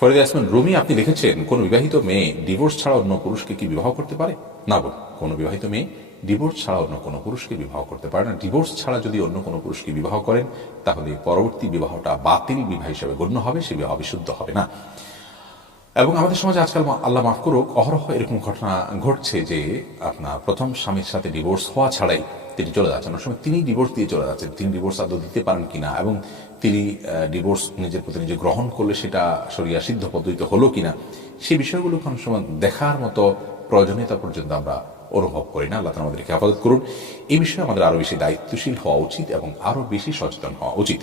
ফরিদা ইয়াসমিন, রুমি, আপনি লিখেছেন, কোন বিবাহিত মেয়ে ডিভোর্স ছাড়া অন্য পুরুষকে কি বিবাহ করতে পারে? না বোন কোন বিবাহিত মেয়ে ডিভোর্স ছাড়া অন্য কোনো পুরুষকে বিবাহ করতে পারে না। ডিভোর্স ছাড়া যদি অন্য কোনো পুরুষকে বিবাহ করেন, তাহলে পরবর্তী বিবাহটা বাতিল বিবাহ হিসেবে গণ্য হবে, সে বিবাহ বিশুদ্ধ হবে না। এবং আমাদের সমাজে আজকাল আল্লাহ মাফ করুক, অহরহ এরকম ঘটনা ঘটছে যে আপনার প্রথম স্বামীর সাথে ডিভোর্স হওয়া ছাড়াই তিনি চলে যাচ্ছেন। অনেক সময় তিনি ডিভোর্স দিয়ে চলে যাচ্ছেন। তিনি ডিভোর্স আদৌ দিতে পারেন কিনা এবং তিনি ডিভোর্স নিজের প্রতি নিজে গ্রহণ করলে সেটা সরিয়া সিদ্ধ পদ্ধতিতে হলো কিনা সেই বিষয়গুলো অনেক সময় দেখার মতো প্রয়োজনীয়তা পর্যন্ত আমরা অনুভব করি না। আল্লাহ আমাদেরকে হেফাজত করুন। এই বিষয়ে আমাদের আরও বেশি দায়িত্বশীল হওয়া উচিত এবং আরও বেশি সচেতন হওয়া উচিত।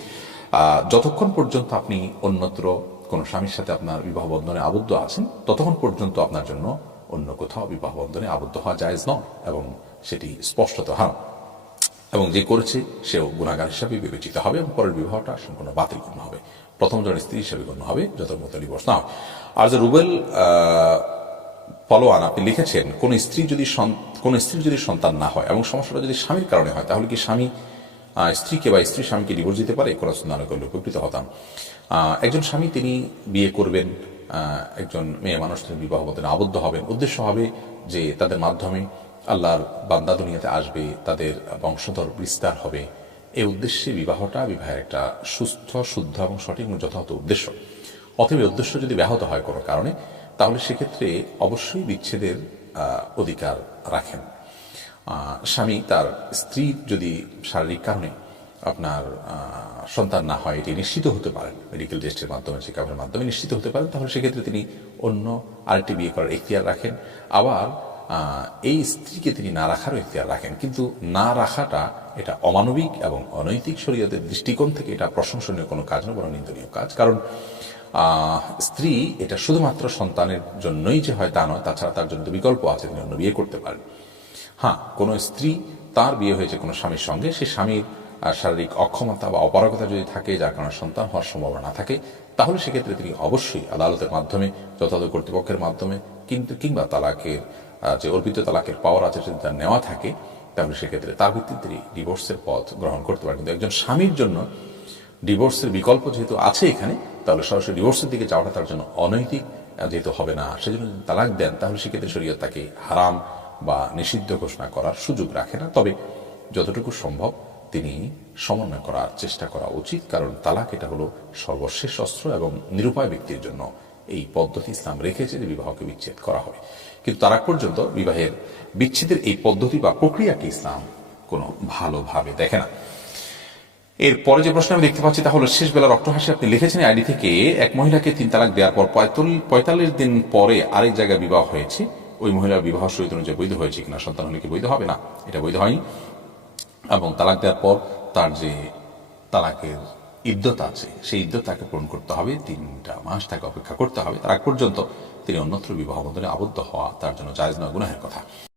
যতক্ষণ পর্যন্ত আপনি অন্যত্র কোন স্বামীর সাথে আপনার বিবাহ বন্ধনে আবদ্ধ আছেন, ততক্ষণ পর্যন্ত আপনার জন্য অন্য কোথাও বিবাহ বন্ধনে আবদ্ধ হওয়া জায়েজ নয় এবং সেটি স্পষ্টত হারাম। এবং যে করেছে, সেও গুণাগার হিসাবে বিবেচিত হবে এবং পরের বিবাহটা সম্পূর্ণ বাতিল গণ্য হবে। প্রথম জন স্ত্রী হিসাবে গণ্য হবে যত মতো ডিভোর্স না আর যে রুবেল পলোয়ান, আপনি লিখেছেন, কোন স্ত্রী যদি কোন স্ত্রীর যদি সন্তান না হয় এবং সমস্যাটা যদি স্বামীর কারণে হয়, তাহলে কি স্বামী স্ত্রীকে বা স্ত্রী স্বামীকে ডিভোর্স দিতে পারে? কোন সুন্দর করলে উপকৃত হতাম। একজন স্বামী তিনি বিয়ে করবেন একজন মেয়ে মানুষ তিনি বিবাহ বন্ধনে আবদ্ধ হবেন। উদ্দেশ্য হবে যে তাদের মাধ্যমে আল্লাহর বান্দা দুনিয়াতে আসবে, তাদের বংশধর বিস্তার হবে। এই উদ্দেশ্যে বিবাহটা বিবাহের একটা সুস্থ, শুদ্ধ এবং সঠিক এবং যথাযথ উদ্দেশ্য। এই উদ্দেশ্য যদি ব্যাহত হয় কোনো কারণে, তাহলে সেক্ষেত্রে অবশ্যই বিচ্ছেদের অধিকার রাখেন। স্বামী তার স্ত্রীর যদি শারীরিক কারণে আপনার সন্তান না হয়, এটি নিশ্চিত হতে পারেন মেডিকেল টেস্টের মাধ্যমে চেকআপের মাধ্যমে নিশ্চিত হতে পারেন তাহলে সেক্ষেত্রে তিনি অন্য আরেকটি বিয়ে করার এখতিয়ার রাখেন। আবার এই স্ত্রীকে তিনি না রাখারও এখতিয়ার রাখেন। কিন্তু না রাখাটা এটা অমানবিক এবং অনৈতিক শরীয়তের দৃষ্টিকোণ থেকে এটা প্রশংসনীয় কোনো কাজ নয় বরং নিন্দনীয় কাজ। কারণ স্ত্রী এটা শুধুমাত্র সন্তানের জন্যই যে হয় তা নয়, তাছাড়া তার জন্য বিকল্প আছে, তিনি অন্য বিয়ে করতে পারেন। হ্যাঁ কোনো স্ত্রী তার বিয়ে হয়েছে কোনো স্বামীর সঙ্গে, সে স্বামীর শারীরিক অক্ষমতা বা অপারগতা যদি থাকে, যার কারণে সন্তান হওয়ার সম্ভাবনা না থাকে, তাহলে সেক্ষেত্রে তিনি অবশ্যই আদালতের মাধ্যমে, যথাযথ কর্তৃপক্ষের মাধ্যমে, কিন্তু কিংবা তালাকের যে অর্পিত তালাকের পাওয়ার আছে যদি তার নেওয়া থাকে, তাহলে সেক্ষেত্রে তার ভিত্তিতে তিনি ডিভোর্সের পথ গ্রহণ করতে পারেন। কিন্তু একজন স্বামীর জন্য ডিভোর্সের বিকল্প যেহেতু আছে এখানে, তাহলে সরাসরি ডিভোর্সের দিকে যাওয়াটা তার জন্য অনৈতিক যেহেতু হবে না। সেজন্য যদি তালাক দেন, তাহলে সেক্ষেত্রে শরীয়ত তাকে হারাম বা নিষিদ্ধ ঘোষণা করার সুযোগ রাখে না। তবে যতটুকু সম্ভব তিনি সমন্বয় করার চেষ্টা করা উচিত, কারণ তালাক এটা হলো সর্বশেষ অস্ত্র এবং নিরুপায় ব্যক্তির জন্য এই পদ্ধতি ইসলাম রেখেছে যে বিবাহকে বিচ্ছেদ করা হবে। কিন্তু তার পর্যন্ত বিবাহের বিচ্ছেদের এই পদ্ধতি বা প্রক্রিয়াকে ইসলাম কোনো ভালোভাবে দেখে না। এরপরে যে প্রশ্ন আমি দেখতে পাচ্ছি তা হলো শেষ বেলার অট্টহাসি আপনি লিখেছেন আইডি থেকে এক মহিলাকে তিন তালাক দেওয়ার পর পঁয়তাল্লিশ দিন পরে আরেক জায়গায় বিবাহ হয়েছে। ওই মহিলার বিবাহ সহিত অনুযায়ী বৈধ হয়েছে কিনা, সন্তান হলে কি বৈধ হবে? না, এটা বৈধ হয়নি। এবং তালাক দেওয়ার পর তার যে তালাকের ইদ্যত আছে। সেই ইদ্যত তাকে পূরণ করতে হবে, তিনটা মাস তাকে অপেক্ষা করতে হবে। তার পর্যন্ত তিনি অন্যত্র বিবাহ বন্ধনে আবদ্ধ হওয়া তার জন্য জায়জ নয়, গুনাহের কথা।